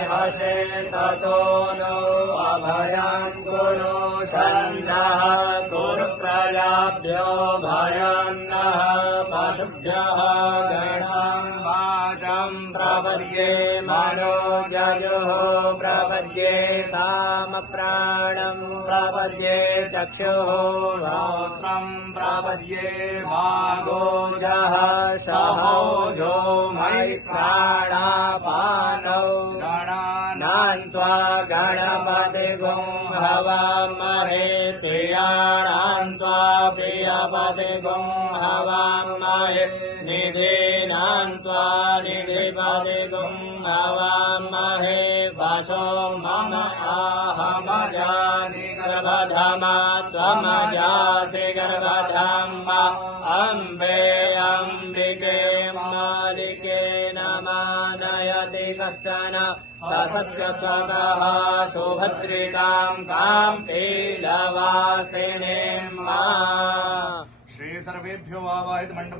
हसे ततो नो अभयं कुरु सन्नः कुरु प्रजाभ्यो भयन्नः पशुभ्यः गणं वाचं प्रपद्ये मनोजयोः प्रपद्ये सामप्राणं प्रपद्ये चक्षुः श्रोत्रं प्रपद्ये वागोजः सहोजो मयि प्राणापानौ गणानान्त्वा गणपतिगुं हवामहे प्रियाणान्त्वा प्रियपतिगुं हवामहे निधीनान्त्वा निधिपतिगुं हवामहे वसो मम आहमजानि गर्भधामा त्वमजासि गर्भधामा अम्बे अम्बिके मालिके नमानयति कश्चन ससत्यत्वतः सुभद्रिकां कां पीलवासिनीं मा। श्री सर्वेभ्यो आवाहित मंडप